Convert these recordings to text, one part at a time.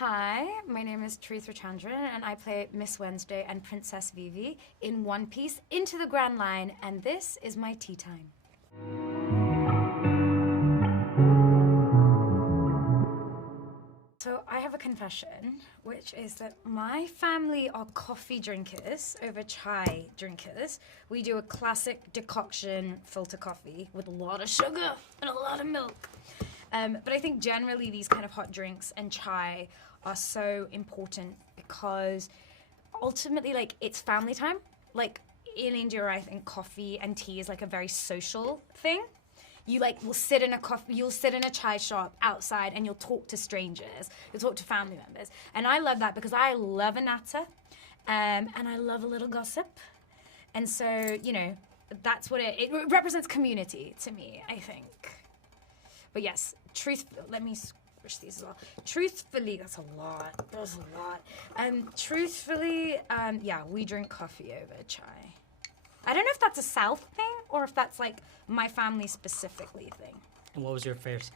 Hi, my name is Charithra Chandran, and I play Miss Wednesday and Princess Vivi in One Piece Into the Grand Line, and this is my tea time. So I have a confession, which is that my family are coffee drinkers over chai drinkers. We do a classic decoction filter coffee with a lot of sugar and a lot of milk. But I think generally these kind of hot drinks and chai are so important because ultimately, like, it's family time. Like, in India, I think coffee and tea is like a very social thing. You will sit in a chai shop outside and you'll talk to strangers. You'll talk to family members. And I love that because I love a natter, and I love a little gossip. And so, that's what it represents community to me, I think. But yes, let me switch these as well. Truthfully, that's a lot. Truthfully, we drink coffee over chai. I don't know if that's a South thing or if that's like my family specifically thing. And what was your first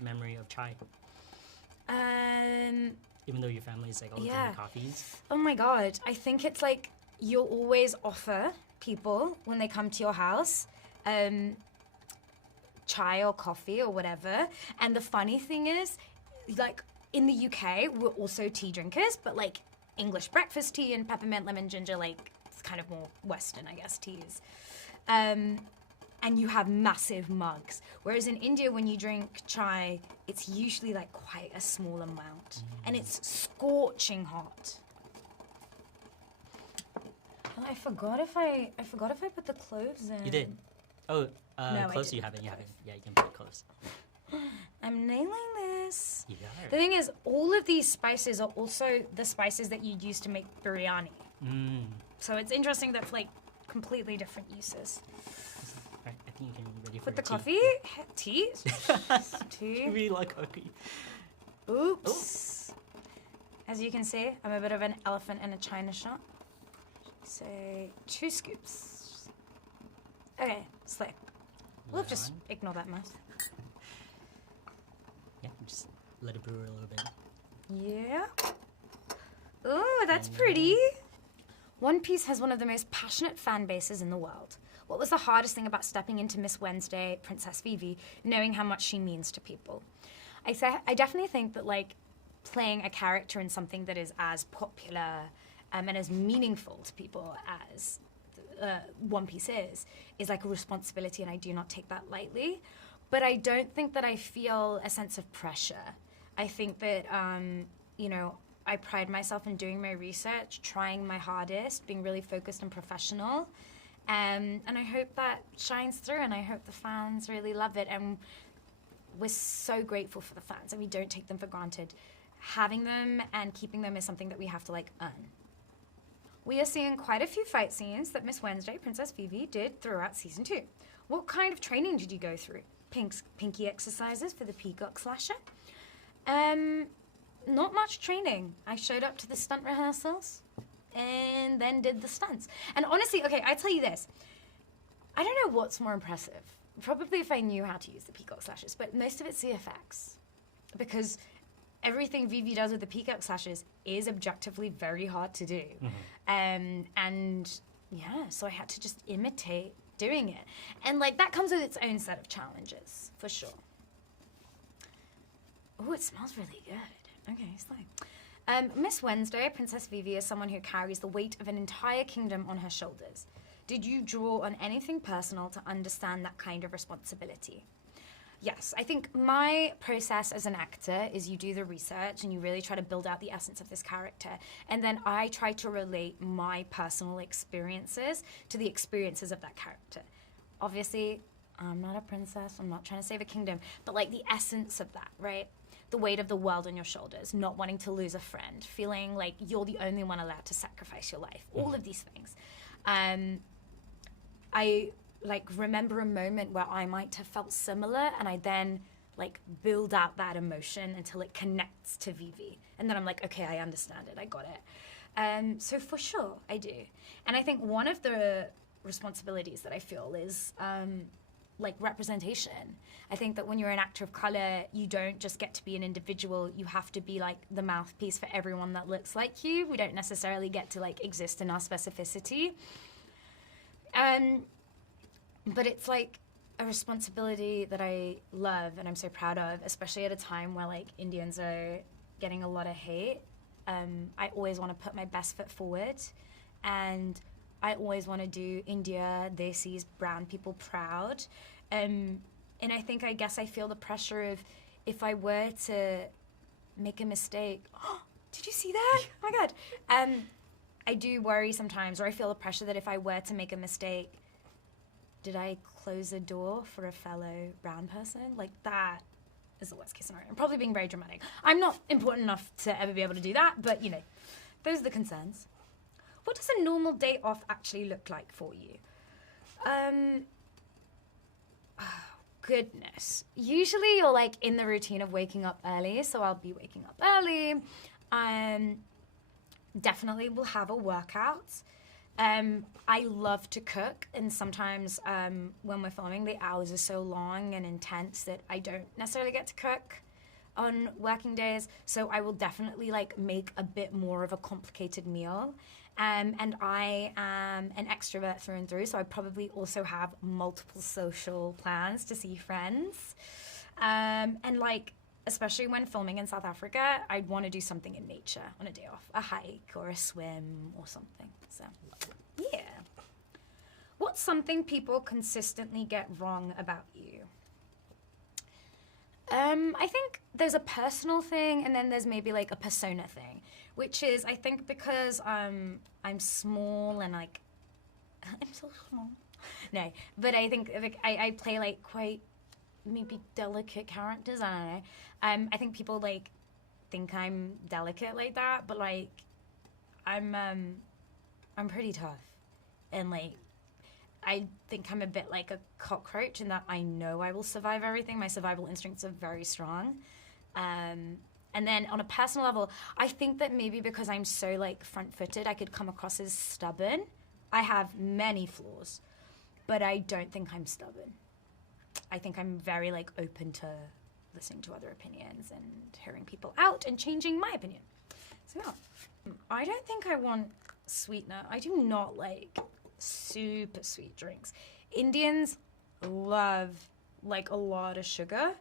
memory of chai? Even though your family is like all drinking coffees? Oh my God. I think it's like you'll always offer people when they come to your house chai or coffee or whatever. And the funny thing is, like, in the UK, we're also tea drinkers, but like English breakfast tea and peppermint, lemon, ginger, like, it's kind of more Western, I guess, teas. And you have massive mugs. Whereas in India, when you drink chai, it's usually like quite a small amount. And it's scorching hot. Oh, I forgot if I put the cloves in. You did? Oh, no, cloves you haven't. Yeah, you can put cloves. I'm nailing this. You got it. The thing is, all of these spices are also the spices that you use to make biryani. So it's interesting that like completely different uses. I think you can be ready for With the tea. coffee? Tea? Tea? You really like coffee. Oops. As you can see, I'm a bit of an elephant in a china shop. Say 2 scoops. Okay, slick. We'll just ignore that mess. Yeah, just let it brew a little bit. Yeah. Ooh, that's pretty. One Piece has one of the most passionate fan bases in the world. What was the hardest thing about stepping into Miss Wednesday, Princess Vivi, knowing how much she means to people? I definitely think that, like, playing a character in something that is as popular and as meaningful to people as One Piece is like a responsibility, and I do not take that lightly. But I don't think that I feel a sense of pressure. I think that, I pride myself in doing my research, trying my hardest, being really focused and professional. And I hope that shines through, and I hope the fans really love it. And we're so grateful for the fans, and we don't take them for granted. Having them and keeping them is something that we have to, like, earn. We are seeing quite a few fight scenes that Miss Wednesday, Princess Vivi, did throughout Season 2. What kind of training did you go through? Pinky exercises for the peacock slasher? Not much training. I showed up to the stunt rehearsals and then did the stunts. And honestly, okay, I tell you this. I don't know what's more impressive. Probably if I knew how to use the peacock slashes, but most of it's CFX. Because everything Vivi does with the peacock slashes is objectively very hard to do. So I had to just imitate doing it. And, like, that comes with its own set of challenges, for sure. Oh, it smells really good. Okay, slay. Miss Wednesday, Princess Vivi, is someone who carries the weight of an entire kingdom on her shoulders. Did you draw on anything personal to understand that kind of responsibility? Yes, I think my process as an actor is you do the research and you really try to build out the essence of this character. And then I try to relate my personal experiences to the experiences of that character. Obviously, I'm not a princess, I'm not trying to save a kingdom, but like the essence of that, right? The weight of the world on your shoulders, not wanting to lose a friend, feeling like you're the only one allowed to sacrifice your life, all of these things. I remember a moment where I might have felt similar, and I then build out that emotion until it connects to Vivi. And then I'm like, okay, I understand it, I got it. So for sure, I do. And I think one of the responsibilities that I feel is like representation. I think that when you're an actor of color, you don't just get to be an individual. You have to be like the mouthpiece for everyone that looks like you. We don't necessarily get to like exist in our specificity. But it's like a responsibility that I love and I'm so proud of, especially at a time where like Indians are getting a lot of hate. I always want to put my best foot forward, and I always want to do India, Desis, brown people proud. And I guess I feel the pressure of if I were to make a mistake. Oh, did you see that? Oh my God. I do worry sometimes, or I feel the pressure that if I were to make a mistake, did I close a door for a fellow brown person? Like, that is the worst case scenario. I'm probably being very dramatic. I'm not important enough to ever be able to do that, but, you know, those are the concerns. What does a normal day off actually look like for you? Oh, goodness. Usually you're, like, in the routine of waking up early, so I'll be waking up early. Definitely will have a workout. I love to cook, and sometimes when we're filming, the hours are so long and intense that I don't necessarily get to cook on working days, so I will definitely like make a bit more of a complicated meal. And I am an extrovert through and through, so I probably also have multiple social plans to see friends. And like, especially when filming in South Africa, I'd want to do something in nature on a day off, a hike or a swim or something. So, yeah. What's something people consistently get wrong about you? I think there's a personal thing, and then there's maybe like a persona thing, which is I think because I'm small and like I'm so small. No, but I think like I play like quite maybe delicate characters. I don't know. I think people like think I'm delicate like that, but like I'm pretty tough, and like I think I'm a bit like a cockroach in that I know I will survive everything. My survival instincts are very strong. And then on a personal level, I think that maybe because I'm so like front-footed, I could come across as stubborn. I have many flaws, but I don't think I'm stubborn. I think I'm very like open to listening to other opinions and hearing people out and changing my opinion. So yeah, I don't think I want sweetener. I do not like super sweet drinks. Indians love like a lot of sugar.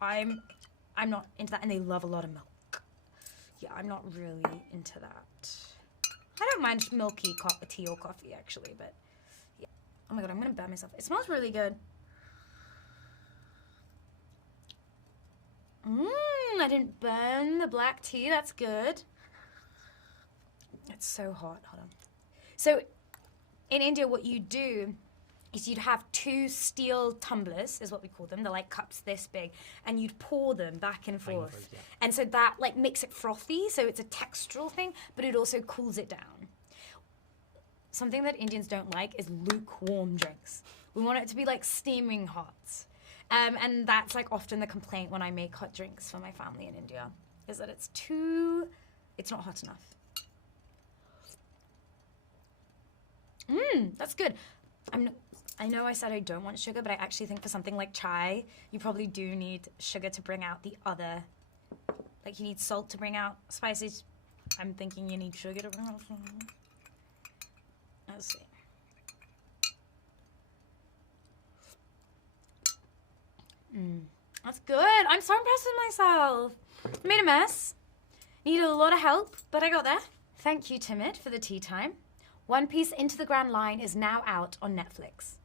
I'm not into that, and they love a lot of milk. Yeah, I'm not really into that. I don't mind milky tea or coffee actually, but yeah. Oh my god, I'm gonna burn myself. It smells really good. I didn't burn the black tea. That's good. It's so hot. Hold on. So in India, what you do is you'd have two steel tumblers, is what we call them. They're like cups this big, and you'd pour them back and forth. Yeah. And so that like makes it frothy, so it's a textural thing, but it also cools it down. Something that Indians don't like is lukewarm drinks. We want it to be like steaming hot. And that's like often the complaint when I make hot drinks for my family in India, is that it's not hot enough. That's good. I know I said I don't want sugar, but I actually think for something like chai, you probably do need sugar to bring out the other, like you need salt to bring out spices. I'm thinking you need sugar to bring out something. Let's see. That's good. I'm so impressed with myself. I made a mess. Needed a lot of help, but I got there. Thank you, Timid, for the tea time. One Piece Into the Grand Line is now out on Netflix.